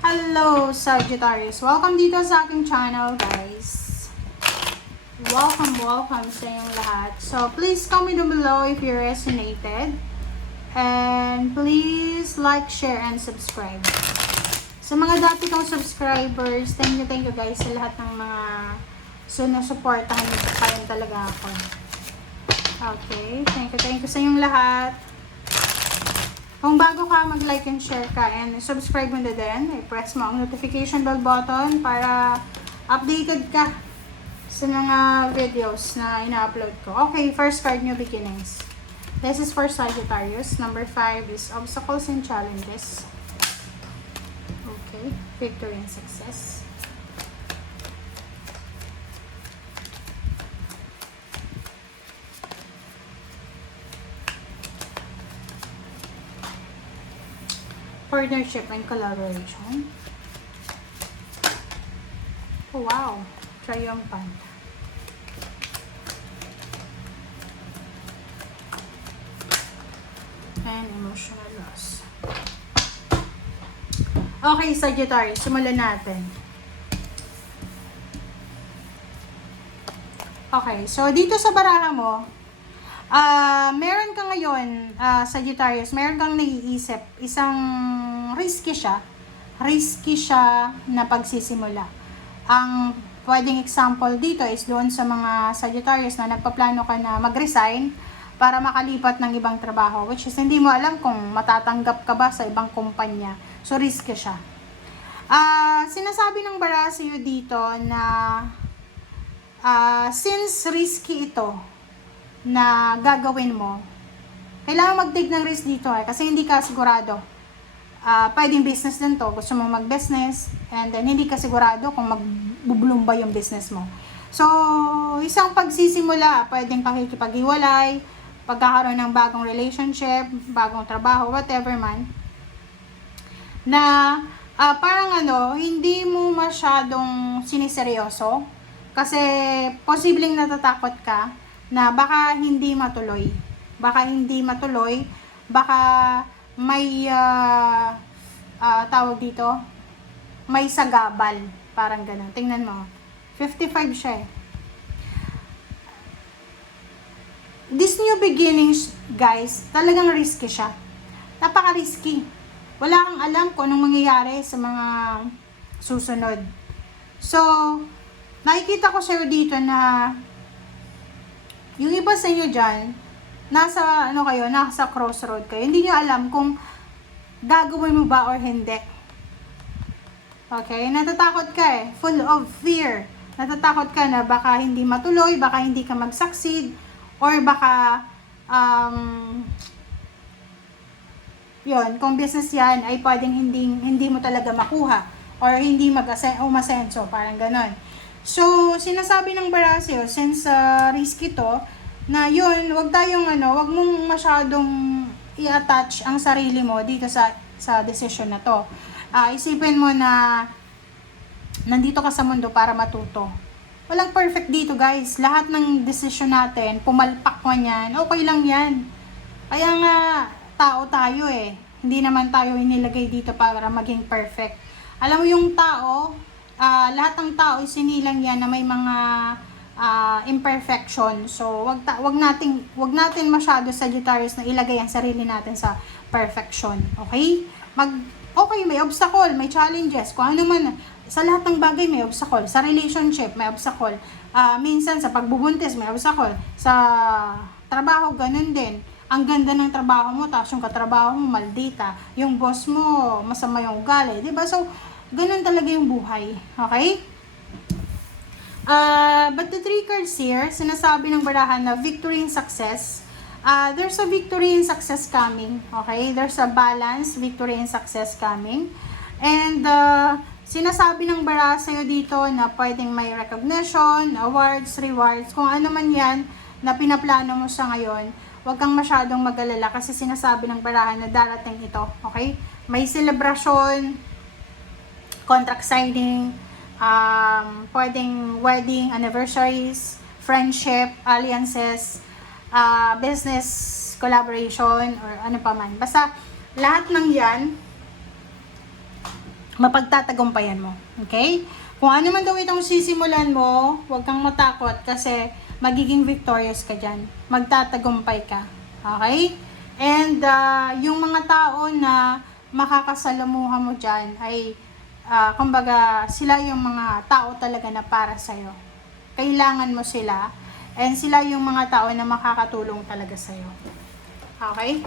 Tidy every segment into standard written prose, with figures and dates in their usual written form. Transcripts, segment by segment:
Hello, Sagittarius! Welcome dito sa aking channel, guys. Welcome sa inyong lahat. So, please comment down below if you resonated. And please like, share, and subscribe. Sa mga dati kong subscribers, thank you guys sa lahat ng mga sinusuportahan niyo pa rin talaga ako. Okay, thank you sa inyong lahat. Kung bago ka, mag-like and share ka and subscribe mo na din. I-press mo ang notification bell button para updated ka sa mga videos na ina-upload ko. Okay, first card, new beginnings. This is for Sagittarius. Number 5 is obstacles and challenges. Okay, victory and success. Partnership and collaboration. Oh, wow. Triumphant. And emotional loss. Okay, Sagittarius. Simulan natin. Okay, so dito sa baraha mo, meron ka ngayon, Sagittarius, meron kang naiisip, isang risky siya na pagsisimula. Ang pwedeng example dito is doon sa mga Sagittarius na nagpaplano ka na mag-resign para makalipat ng ibang trabaho, which is hindi mo alam kung matatanggap ka ba sa ibang kumpanya. So, risky siya. Sinasabi ng baraha sa'yo dito na since risky ito, na gagawin mo, kailangan mag-take ng risk dito kasi hindi ka sigurado. Pwedeng business din to, gusto mo mag-business and then hindi ka sigurado kung magbubulong ba yung business mo. So, isang pagsisimula, pwedeng pakikipag-iwalay, pagkakaroon ng bagong relationship, bagong trabaho, whatever man, na parang hindi mo masyadong siniseryoso kasi posibleng natatakot ka na baka hindi matuloy. Baka may tawag dito, may sagabal. Parang gano'n. Tingnan mo. 55 siya eh. This new beginnings, guys, talagang risky siya. Napaka-risky. Wala kang alam kung anong mangyayari sa mga susunod. So, nakikita ko sa'yo dito na yung iba sa inyo dyan, nasa crossroad kayo. Hindi nyo alam kung gagawin mo ba or hindi. Okay? Natatakot ka eh. Full of fear. Natatakot ka na baka hindi matuloy, baka hindi ka mag-succeed, or baka, yun, kung business yan, ay pwedeng hindi mo talaga makuha, or hindi umasenso, parang ganon. So, sinasabi ng Barasio, since risky to, na yun, wag mong masyadong i-attach ang sarili mo dito sa decision na to. Isipin mo na nandito ka sa mundo para matuto. Walang perfect dito, guys. Lahat ng decision natin, pumalpak mo yan, okay lang yan. Kaya nga, tao tayo eh. Hindi naman tayo inilagay dito para maging perfect. Alam mo yung tao, lahat ng tao isinilang yan na may mga imperfection. So, wag natin masyado Sagittarius na ilagay ang sarili natin sa perfection. Okay? Okay, may obstacle, may challenges. Kung ano man, sa lahat ng bagay may obstacle. Sa relationship, may obstacle. Minsan, sa pagbubuntis, may obstacle. Sa trabaho, ganun din. Ang ganda ng trabaho mo, tapos yung katrabaho mo, maldita. Yung boss mo, masama yung ugali. Diba? So, ganun talaga yung buhay. Okay? But the 3 cards here, sinasabi ng barahan na victory and success. There's a victory and success coming. Okay? There's a balance, victory and success coming. And sinasabi ng baraha sa'yo dito na pwedeng may recognition, awards, rewards, kung ano man yan na pinaplano mo sa ngayon. Huwag kang masyadong mag-alala kasi sinasabi ng baraha na darating ito. Okay? May celebration, contract signing, pwedeng wedding, anniversaries, friendship, alliances, business collaboration, or ano pa man. Basta, lahat ng yan, mapagtatagumpayan mo. Okay? Kung ano man daw itong sisimulan mo, huwag kang matakot kasi magiging victorious ka dyan. Magtatagumpay ka. Okay? And yung mga tao na makakasalamuha mo dyan ay kumbaga sila yung mga tao talaga na para sa'yo. Kailangan mo sila and sila yung mga tao na makakatulong talaga sa'yo. Okay?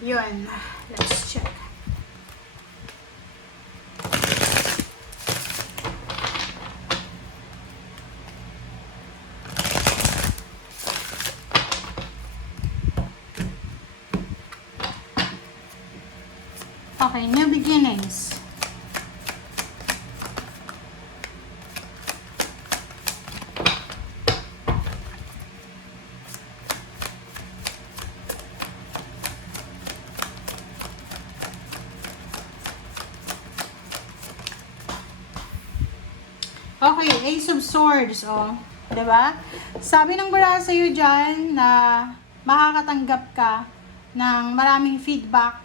Yun. Let's check. Okay, new beginnings. Okay, Ace of Swords, oh. Diba? Sabi ng bara sa'yo dyan na makakatanggap ka ng maraming feedback.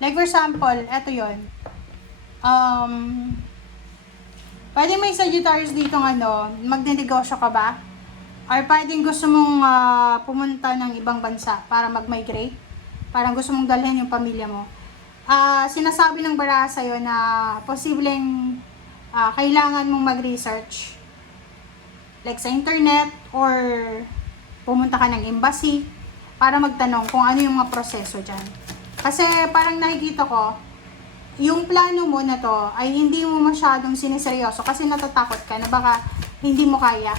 Like for example, eto yun. Pwede may Sagittarius dito magnenegosyo ka ba? Or pwedeng gusto mong pumunta ng ibang bansa para mag-migrate? Parang gusto mong dalhin yung pamilya mo. Sinasabi ng bara sa'yo na posibleng kailangan mong mag-research. Like sa internet or pumunta ka ng embassy para magtanong kung ano yung mga proseso dyan. Kasi parang nakikita ko, yung plano mo na to ay hindi mo masyadong siniseryoso kasi natatakot ka na baka hindi mo kaya.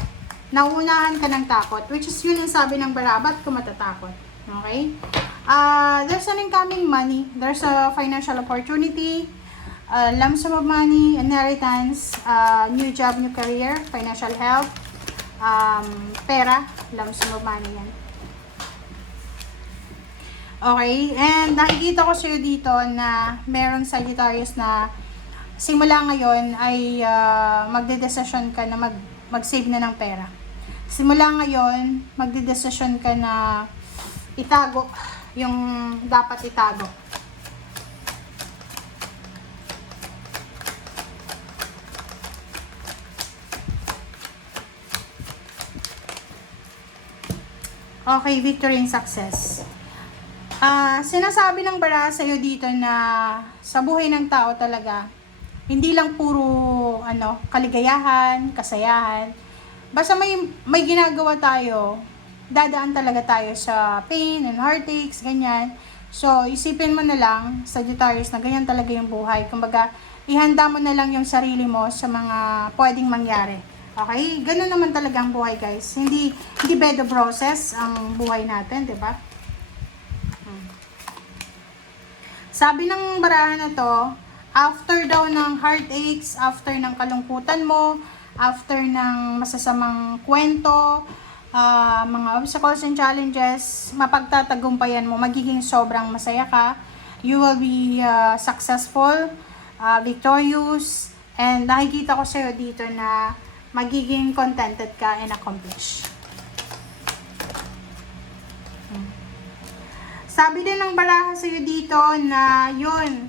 Nauunahan ka ng takot, which is yun ang sabi ng bara, ba't ka matatakot? Okay? There's an incoming money, there's a financial opportunity, lump sum of money, inheritance, new job, new career, financial help, pera, lump sum of money yan. Okay, and nakikita ko sa'yo dito na meron Sagittarius na simula ngayon ay magdedesisyon ka na mag-save na ng pera. Simula ngayon, magdedesisyon ka na itago yung dapat itago. Okay, victory and success. Sinasabi ng bara sa'yo dito na sa buhay ng tao talaga, hindi lang puro kaligayahan, kasayahan. Basta may ginagawa tayo, dadaan talaga tayo sa pain and heartaches, ganyan. So, isipin mo na lang, Sagittarius, na ganyan talaga yung buhay. Kumbaga, ihanda mo na lang yung sarili mo sa mga pwedeng mangyari. Okay? Ganun naman talaga ang buhay, guys. Hindi bed of roses ang buhay natin, di ba? Sabi ng barahan na to, after daw ng heartaches, after ng kalungkutan mo, after ng masasamang kwento, mga obstacles and challenges, mapagtatagumpayan mo, magiging sobrang masaya ka. You will be successful, victorious, and nakikita ko sa'yo dito na magiging contented ka and accomplished. Sabi din ng baraha sa'yo dito na yun,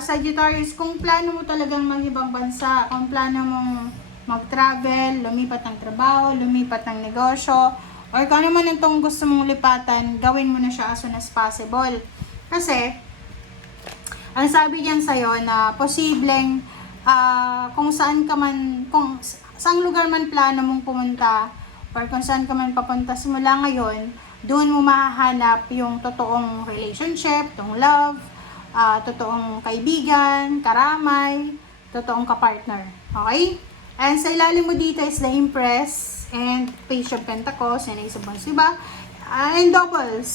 Sagittarius, kung plano mo talagang mag-ibang bansa, kung plano mong mag-travel, lumipat ng trabaho, lumipat ng negosyo, or kung ano man itong gusto mong lipatan, gawin mo na siya as soon as possible. Kasi, ang sabi diyan sa'yo na posibleng kung saan saang lugar man plano mong pumunta, or kung saan ka man papunta simula ngayon, doon mo mahahanap yung totoong relationship, totoong love, totoong kaibigan, karamay, totoong kapartner. Okay? And sa ilalim mo dito is the Empress and Page of Pentacles and Ace of Wands, diba? And double, 6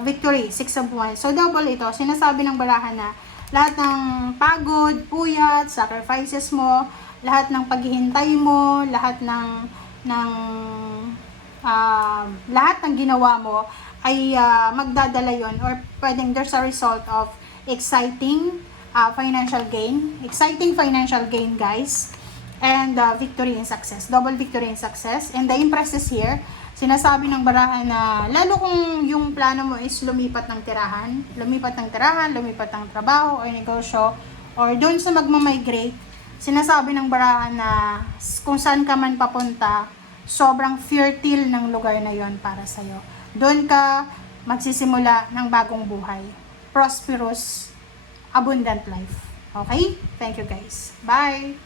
victory, 6 of Wands. So double ito, sinasabi ng barahan na lahat ng pagod, puyat, sacrifices mo, lahat ng paghihintay mo, lahat ng ginawa mo ay magdadala yon, or pwedeng there's a result of exciting financial gain, guys, and victory and success, double victory and success. And the Empress is here. Sinasabi ng barahan na lalo kung yung plano mo is lumipat ng tirahan, lumipat ng trabaho o negosyo, or doon sa magmamigrate, sinasabi ng barahan na kung saan ka man papunta, sobrang fertile ng lugar na yon para sa'yo. Doon ka magsisimula ng bagong buhay. Prosperous, abundant life. Okay? Thank you guys. Bye!